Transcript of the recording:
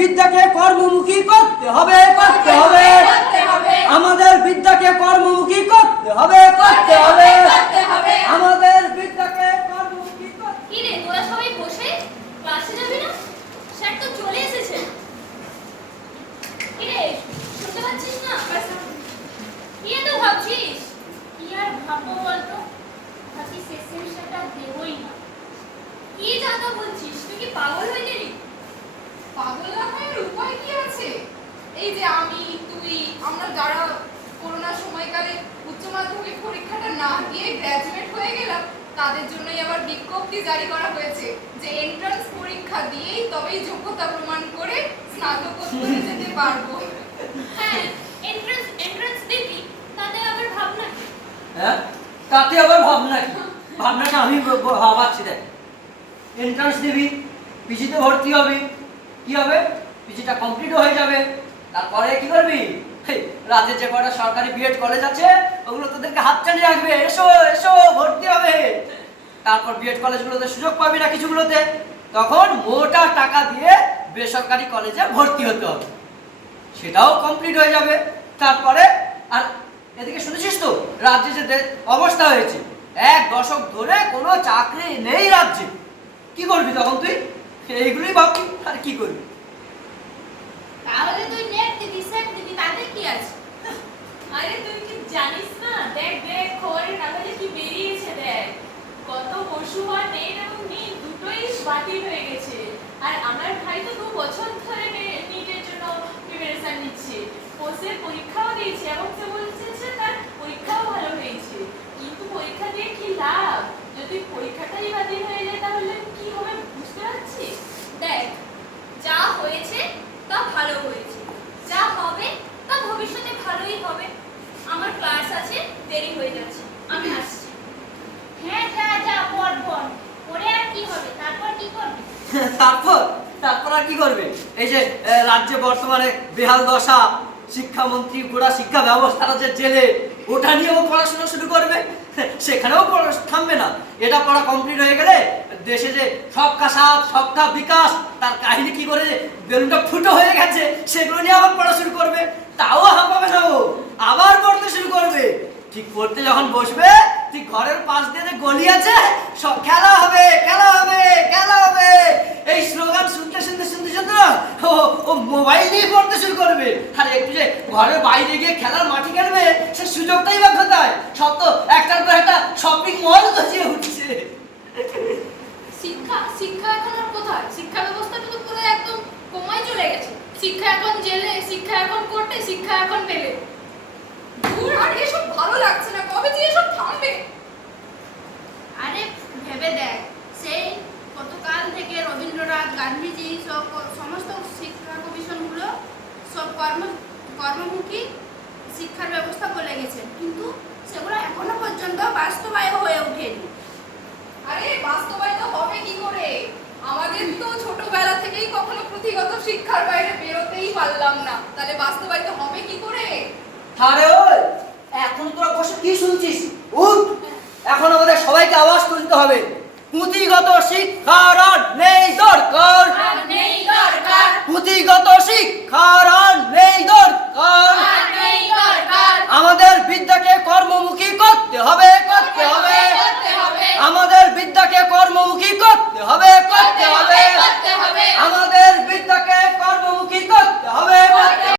বিদ্যাকে কর্মমুখী করতে হবে করতে হবে। আমাদের বিদ্যাকে কর্মমুখী করতে হবে করতে হবে। আমাদের বিদ্যাকে কর্মমুখী কি রে, তোরা সবাই বসে ক্লাসে যাবি না? স্যার তো চলে এসেছে। কি রে, শুনতে পাচ্ছিস না? কি এত ভাবছিস? কি আর ভাববো বলতো? ভাবছি শেষ সেমিস্টারটা দেবই না। কি জানা বলছিস? তুই কি পাগল হয়ে গেলি পাগল না হওয়ার উপায় কি আছে এই যে আমি তুই আমরা যারা করোনার সময়কালে উচ্চ মাধ্যমিক পরীক্ষাটা না দিয়ে গ্র্যাজুয়েট হয়ে গেলাম তাদের জন্যই আবার বিজ্ঞপ্তি জারি করা হয়েছে যে এন্ট্রান্স পরীক্ষা দিয়েই তবেই যোগ্যতা প্রমাণ করে স্নাতকোত্তরে যেতে পারব। হ্যাঁ এন্ট্রান্স এন্ট্রান্স দিবি তাতে আবার ভাবনা কি? হ্যাঁ? তাতে আবার ভাবনা কি? ভাবনাটা আমি ভাবাচ্ছি দেখ। এন্ট্রান্স দিবি পিজিতে ভর্তি হবে কি হবে? পিজিটা কমপ্লিট হয়ে যাবে। তারপরে কি করবি? রাজ্যের যে কটা সরকারি বিএড কলেজ আছে, ওগুলো তোদেরকে হাত চালিয়ে রাখবে। এসো এসো, ভর্তি হবে। তারপর বিএড কলেজগুলোতে সুযোগ পাবি না কিছুগুলোতে। তখন মোটা টাকা দিয়ে বেসরকারি কলেজে ভর্তি হতে হবে। সেটাও কমপ্লিট হয়ে যাবে। তারপরে, আর এদিকে শুনেছিস তো, রাজ্যে যে অবস্থা হয়েছে। এক দশক ধরে কোনো চাকরি নেই রাজ্যে। কি করবি তখন তুই? এইগুলোই ভাববি, আর কি করবি তাহলে তুই নেট দিবি সেট দিবি তাতে কি আছে আরে তুই কি জানিস না? দেখ দেখ খবরের কাগজে কি বেরিয়েছে, দেখ। কত পশু বা নেই এবং নেই, দুটোই বাতিল হয়ে গেছে। আর আমার ভাই তো দু বছর ধরে নিটের জন্য প্রিপারেশন নিচ্ছে পোসে পরীক্ষাও দিয়েছে এবং সে বলছে যে তার পরীক্ষাও ভালো হয়েছে কিন্তু পরীক্ষা দিয়ে কি লাভ যদি পরীক্ষাটাই বাতিল হয়ে যায় তাহলে কি হবে বুঝতে পারছিস দেখ যা হয়েছে তা ভালো হয়েছে যা হবে তা ভবিষ্যতে ভালোই হবে আমার ক্লাস আছে দেরি হয়ে যাচ্ছে আমি আসছি হ্যাঁ যা যা পড় পড় পড়ে আর কি হবে তারপর কি করবি তারপর তারপর আর কি করবে? এই যে রাজ্যে বর্তমানে বেহাল দশা, শিক্ষামন্ত্রী গোটা শিক্ষা ব্যবস্থাটা যে জেলে, ওটা নিয়েও পড়াশোনা শুরু করবে? সেখানেও থামবে না। এটা পড়া কমপ্লিট হয়ে গেলে দেশে যে সবকা সাথ সবকা বিকাশ, তার কাহিনী কি করে বেলুনটা ফুটো হয়ে গেছে, সেগুলো নিয়ে আবার পড়া শুরু করবে? তাও হাঁপাবে না ও। আবার পড়তে শুরু করবে। ঠিক পড়তে যখন বসবে, ঠিক ঘরের পাশ দিয়ে যে গলি আছে, সব খেলা হবে খেলা হবে খেলা হবে। এই স্লোগান শুনতে শুনতে শুনতে শুনতে না? ও ও মোবাইল নিয়ে পড়তে শুরু করবে। আর একটু যে ঘরের বাইরে গিয়ে খেলার মাঠে খেলবে সে সুযোগটাই বা কোথায়? সব তো একটার পর একটা শপিং মল গজিয়ে উঠছে। শিক্ষা শিক্ষা এখন আর কোথায়? শিক্ষা ব্যবস্থাটা তো পুরো একদম কমায় চলে গেছে। শিক্ষা এখন জেলে শিক্ষা এখন কোর্টে শিক্ষা এখন পেলে দূর আর এসব ভালো লাগছে না। কবে যে এসব থামবে? সব সমস্ত শিক্ষা কমিশনগুলো সব কর্ম কর্মমুখী শিক্ষার ব্যবস্থা বলে গেছেন কিন্তু সেগুলো এখনও পর্যন্ত বাস্তবায়ন হয়ে ওঠেনি। আরে বাস্তবায়িত হবে কি করে? আমাদের তো ছোটবেলা থেকেই কখনো পুঁথিগত শিক্ষার বাইরে বেরোতেই পারলাম না। তাহলে বাস্তবায়িত হবে কি করে? আরে ওই এখন তোরা বসে কি শুনছিস? উঠ! এখন আমাদের সবাইকে আওয়াজ তুলতে হবে। পুঁথিগত শিক্ষার আর নেই দরকার। পুঁথিগত শিক্ষার আর নেই দরকার। আমাদের বিদ্যাকে কর্মমুখী করতে হবে। করতে হবে। আমাদের বিদ্যাকে কর্মমুখী করতে হবে